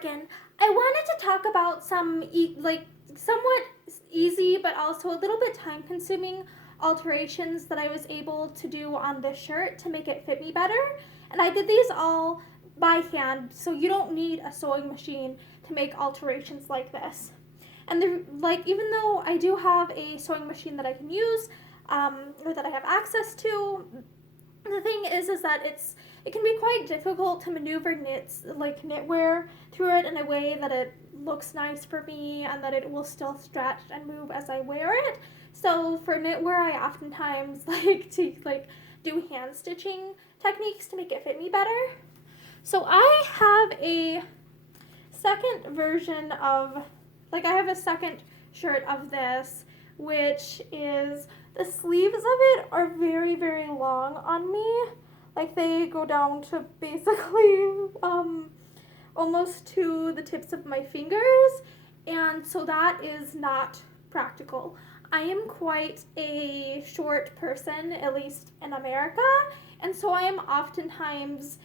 again. I wanted to talk about some somewhat easy but also a little bit time consuming alterations that I was able to do on this shirt to make it fit me better. And I did these all by hand, so you don't need a sewing machine to make alterations like this. And even though I do have a sewing machine that I can use, or that I have access to, the thing is that it can be quite difficult to maneuver knitwear through it in a way that it looks nice for me and that it will still stretch and move as I wear it. So for knitwear, I oftentimes like to do hand stitching techniques to make it fit me better. So I have a second version of, I have a second shirt of this, which is, the sleeves of it are very, very long on me. They go down to basically almost to the tips of my fingers, and so that is not practical. I am quite a short person, at least in America, and so I am oftentimes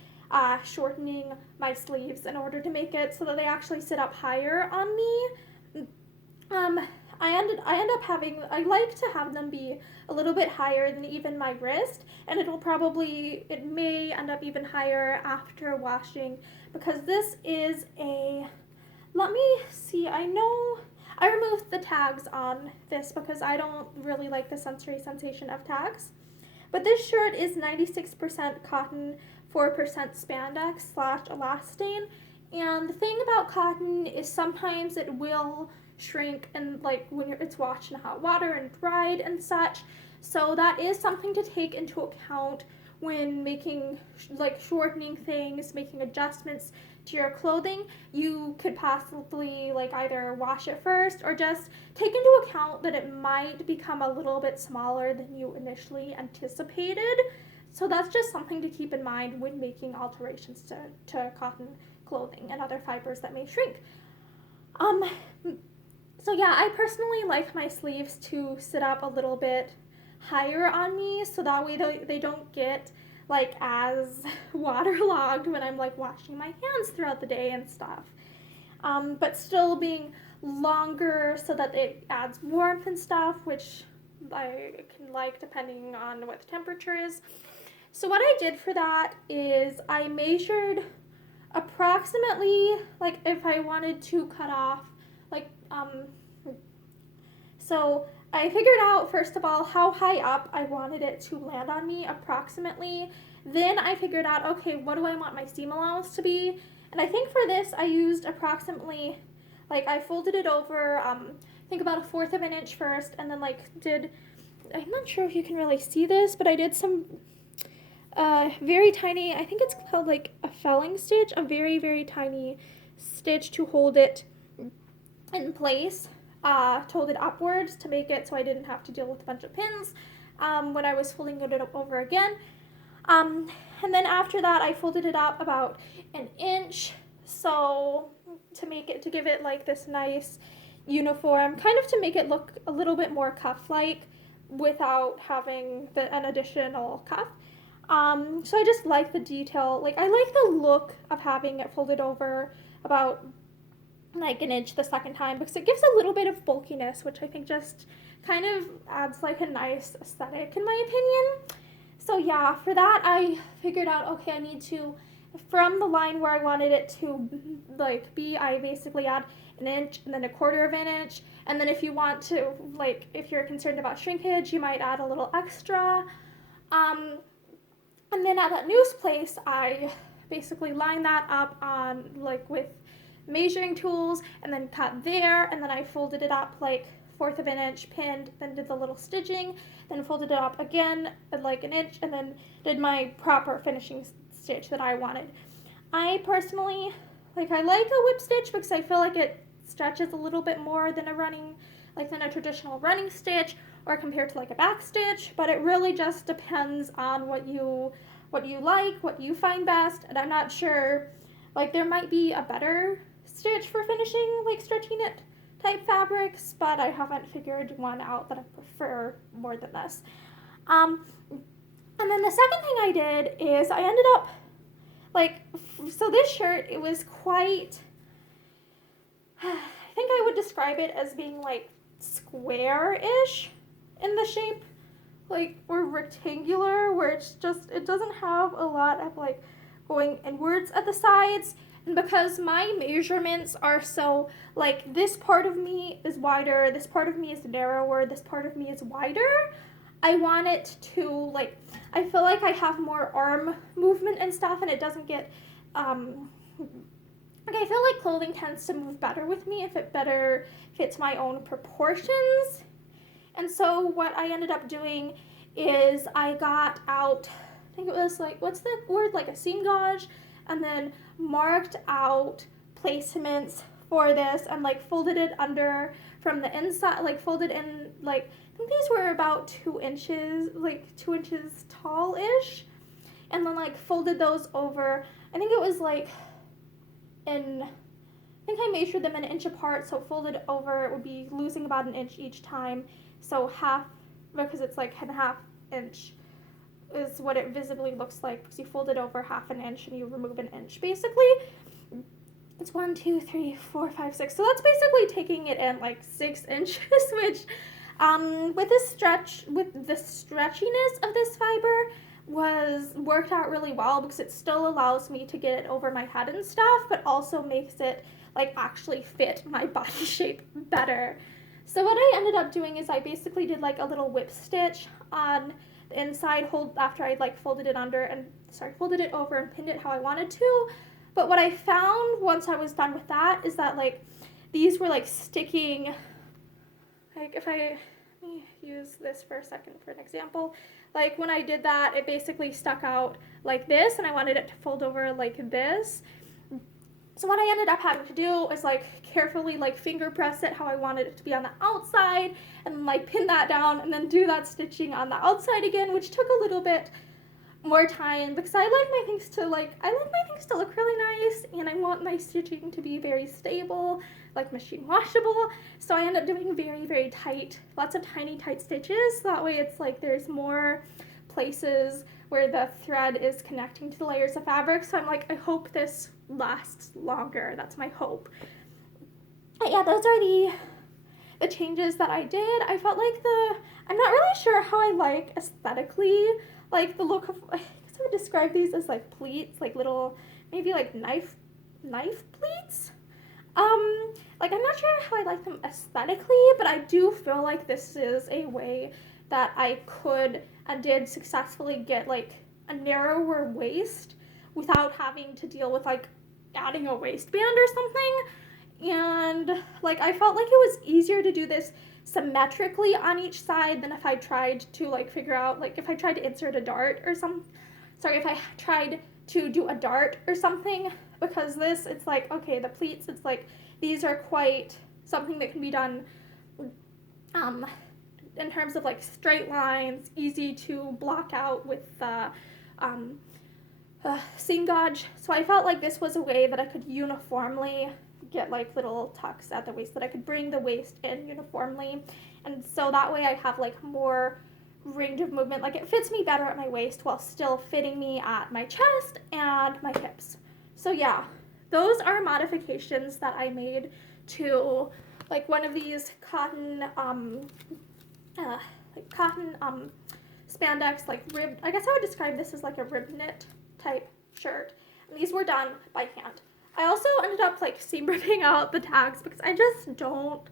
shortening my sleeves in order to make it so that they actually sit up higher on me. I like to have them be a little bit higher than even my wrist, and it may end up even higher after washing, because this is let me see, I know I removed the tags on this because I don't really like the sensory sensation of tags. But this shirt is 96% cotton, 4% spandex / elastane, and the thing about cotton is sometimes it will shrink and when it's washed in hot water and dried and such. So that is something to take into account when making shortening things, making adjustments to your clothing. You could possibly either wash it first or just take into account that it might become a little bit smaller than you initially anticipated. So that's just something to keep in mind when making alterations to cotton clothing and other fibers that may shrink. So yeah, I personally like my sleeves to sit up a little bit higher on me, so that way they don't get as waterlogged when I'm washing my hands throughout the day and stuff. But still being longer so that it adds warmth and stuff, which I can depending on what the temperature is. So what I did for that is I measured approximately if I wanted to cut off so I figured out, first of all, how high up I wanted it to land on me approximately. Then I figured out, okay, what do I want my seam allowance to be? And I think for this I used approximately, I folded it over, I think about 1/4 of an inch first, and then I'm not sure if you can really see this, but I did some very tiny, I think it's called a felling stitch, a very, very tiny stitch to hold it in place, to hold it upwards to make it so I didn't have to deal with a bunch of pins when I was folding it over again. And then after that I folded it up about 1 inch, so to give it this nice uniform, kind of to make it look a little bit more cuff-like without having an additional cuff. So I just like the detail, I like the look of having it folded over about 1 inch the second time, because it gives a little bit of bulkiness, which I think just kind of adds a nice aesthetic in my opinion. So yeah, for that I figured out, okay, I need to, from the line where I wanted it to be, I basically add 1 inch and then 1/4 of an inch, and then if you want to, if you're concerned about shrinkage, you might add a little extra. And then at that news place, I basically line that up on with measuring tools, and then cut there, and then I folded it up 1/4 of an inch, pinned, then did the little stitching, then folded it up again at 1 inch, and then did my proper finishing stitch that I wanted. I personally I like a whip stitch because I feel it stretches a little bit more than a traditional running stitch, or compared to a back stitch, but it really just depends on what you like, what you find best. And I'm not sure, there might be a better stitch for finishing stretching it type fabrics, but I haven't figured one out that I prefer more than this. And then the second thing I did is I ended up so this shirt, it was quite I think I would describe it as being like square-ish in the shape, like, or rectangular, where it's just, it doesn't have a lot of like going inwards at the sides. And because my measurements are so, like, this part of me is wider, this part of me is narrower, this part of me is wider, I want it to, like, I feel like I have more arm movement and stuff, and it doesn't get, like, I feel like clothing tends to move better with me if it better fits my own proportions. And so what I ended up doing is I got out, I think it was like, what's the word, like a seam gauge, and then marked out placements for this and like folded it under from the inside, like folded in, like, I think these were about 2 inches, like 2 inches tall-ish, and then like folded those over. I think it was like I think I measured them an inch apart, so folded over, it would be losing about an inch each time. So half, because it's like a half inch is what it visibly looks like, because you fold it over half an inch and you remove an inch basically. It's 1, 2, 3, 4, 5, 6. So that's basically taking it in like 6 inches, which with the stretchiness of this fiber worked out really well, because it still allows me to get it over my head and stuff, but also makes it like actually fit my body shape better. So what I ended up doing is I basically did like a little whip stitch on the inside after I like folded it over and pinned it how I wanted to. But what I found once I was done with that is that like these were like sticking, like if I, let me use this for a second for an example. Like when I did that, it basically stuck out like this, and I wanted it to fold over like this. So what I ended up having to do is like carefully like finger press it how I wanted it to be on the outside, and like pin that down, and then do that stitching on the outside again, which took a little bit more time, because I like my things to look really nice, and I want my stitching to be very stable, like machine washable. So I end up doing very, very tight, lots of tiny tight stitches. That way it's like there's more places where the thread is connecting to the layers of fabric. So I'm like, I hope this lasts longer. That's my hope. But yeah, those are the changes that I did. I felt like I'm not really sure how I like aesthetically, like the look of, I guess I would describe these as like pleats, like little, maybe like knife pleats. Like I'm not sure how I like them aesthetically, but I do feel like this is a way that I could and did successfully get like a narrower waist without having to deal with like adding a waistband or something. And like I felt like it was easier to do this symmetrically on each side than if I tried to like figure out, like if I tried to insert a dart or if I tried to do a dart or something, because this, it's like, okay, the pleats, it's like these are quite something that can be done in terms of like straight lines, easy to block out with the seam gauge. So I felt like this was a way that I could uniformly get like little tucks at the waist, that I could bring the waist in uniformly, and so that way I have like more range of movement, like it fits me better at my waist while still fitting me at my chest and my hips. So yeah, those are modifications that I made to like one of these cotton spandex, like ribbed, I guess I would describe this as like a rib knit type shirt, and these were done by hand. I also ended up like seam ripping out the tags, because I don't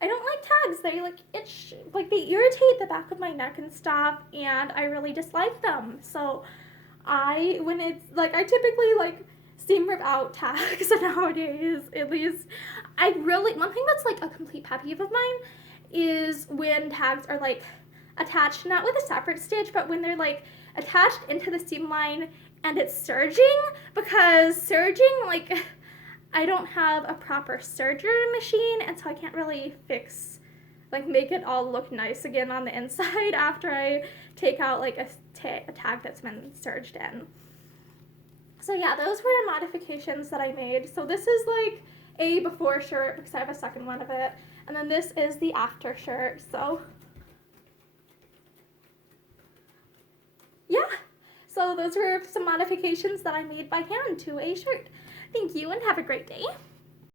like tags. They like itch, like they irritate the back of my neck and stuff, and I really dislike them. So I typically like seam rip out tags nowadays, at least. One thing that's like a complete pet peeve of mine is when tags are like attached, not with a separate stitch, but when they're like attached into the seam line and it's serging, because serging, like, I don't have a proper serger machine, and so I can't really make it all look nice again on the inside after I take out like a tag that's been serged in. So yeah, those were the modifications that I made. So this is like a before shirt, because I have a second one of it, and then this is the after shirt. So yeah, so those were some modifications that I made by hand to a shirt. Thank you, and have a great day.